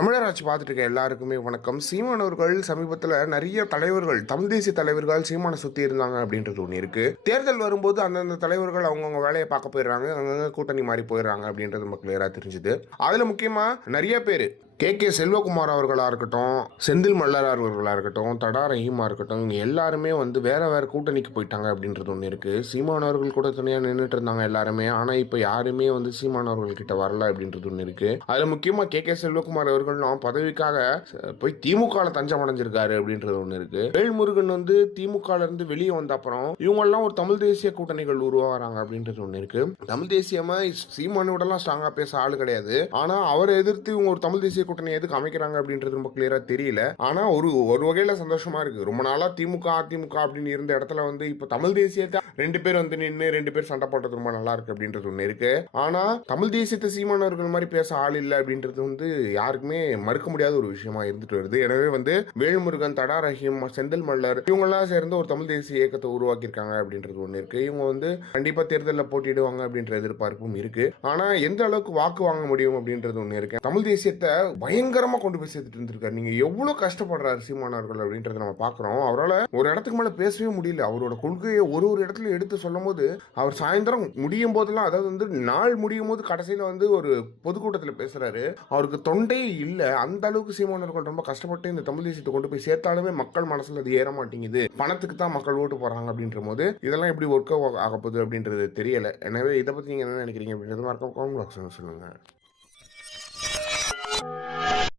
தமிழர் ஆட்சி பார்த்துட்டு இருக்க எல்லாருக்குமே வணக்கம். சீமான் அவர்கள் சமீபத்தில் நிறைய தலைவர்கள், தமிழ் தேசிய தலைவர்கள் சீமானை சுத்தி இருந்தாங்க அப்படின்றது ஒன்று இருக்கு. தேர்தல் வரும்போது அந்தந்த தலைவர்கள் அவங்கவுங்க வேலையை பார்க்க போயிடுறாங்க, அங்கங்க கூட்டணி மாறி போயிடுறாங்க அப்படின்றது நமக்கு கிளியரா தெரிஞ்சுது. அதுல முக்கியமா நிறைய பேர் கே செல்வகுமார் அவர்களா இருக்கட்டும், செந்தில் மல்லர் அவர்களா இருக்கட்டும், தடா ரஹீமா இருக்கட்டும், இவங்க எல்லாருமே வேற வேற கூட்டணிக்கு போயிட்டாங்க அப்படின்றது ஒன்று இருக்கு. சீமானவர்கள் கூட துணையா நின்றுட்டு இருந்தாங்க எல்லாருமே. ஆனா இப்ப யாருமே சீமானவர்கள் கிட்ட வரல அப்படின்றது ஒன்று இருக்கு. அதுல முக்கியமா கே செல்வகுமார் அவர்கள் பதவிக்காக போய் திமுக தஞ்சம் அடைஞ்சிருக்காரு அப்படின்றது ஒன்று இருக்கு. வேல்முருகன் திமுக இருந்து வெளியே வந்த அப்புறம் இவங்க எல்லாம் ஒரு தமிழ் தேசிய கூட்டணிகள் உருவாகிறாங்க அப்படின்றது ஒன்று இருக்கு. தமிழ் தேசியமா சீமானோட எல்லாம் ஸ்ட்ராங்கா பேச ஆளு கிடையாது. ஆனா அவரை எதிர்த்து இவங்க ஒரு தமிழ் தேசிய கூட்டணி எதுக்கு அமைக்கிறாங்க அப்படின்றது ரொம்ப கிளியரா தெரியல. ஆனா ஒரு வகையில சந்தோஷமா இருக்கு. ரொம்ப நாளா திமுக அதிமுக அப்படின்னு இருந்த இடத்துல இப்ப தமிழ் தேசியத்தை ரெண்டு பேர் நின்று ரெண்டு பேர் சண்டை போட்டது ரொம்ப நல்லா இருக்கு அப்படின்றது ஒண்ணு இருக்கு. ஆனா தமிழ் தேசியத்தை சீமானவர்கள் மாதிரி பேச ஆள் இல்லை அப்படின்றது யாருக்குமே மறுக்க முடியாத ஒரு விஷயமா இருந்துட்டு வருது. எனவே வேல்முருகன், தடா ரஹீம், செந்தில் மல்லர் இவங்க எல்லாம் சேர்ந்து ஒரு தமிழ் தேசிய இயக்கத்தை உருவாக்கி இருக்காங்க அப்படின்றது ஒண்ணு இருக்கு. இவங்க கண்டிப்பா தேர்தலில் போட்டிடுவாங்க அப்படின்ற எதிர்பார்ப்பும் இருக்கு. ஆனா எந்த அளவுக்கு வாக்கு வாங்க முடியும் அப்படின்றது ஒண்ணு இருக்கு. தமிழ் தேசியத்தை பயங்கரமா கொண்டு போய் சேர்த்துட்டு இருந்திருக்காரு. நீங்க எவ்வளவு கஷ்டப்படுறாரு சீமானவர்கள் அப்படின்றத நம்ம பாக்குறோம். அவரால் ஒரு இடத்துக்கு மேல பேசவே முடியல. அவரோட கொள்கையை ஒரு இடத்துல எடுத்து சொல்லும் போது அவர் சாயந்தரம் முடியும் போதெல்லாம், அதாவது நாள் முடியும் போது கடைசியில ஒரு பொதுக்கூட்டத்தில் பேசுறாரு. அவருக்கு தொண்டே இல்லை. அந்த அளவுக்கு சீமானவர்கள் ரொம்ப கஷ்டப்பட்டு இந்த தமிழ் தேசியத்தை கொண்டு போய் சேர்த்தாலுமே மக்கள் மனசுல அது ஏற மாட்டேங்குது. பணத்துக்கு தான் மக்கள் ஓட்டு போறாங்க அப்படின்ற போது இதெல்லாம் எப்படி ஒர்க் ஆக போகுது அப்படின்றது தெரியல. எனவே இதை பத்தி நீங்க என்ன நினைக்கிறீங்க அப்படின்றது மறக்காம கமெண்ட் பாக்ஸ்ல சொல்லுங்க.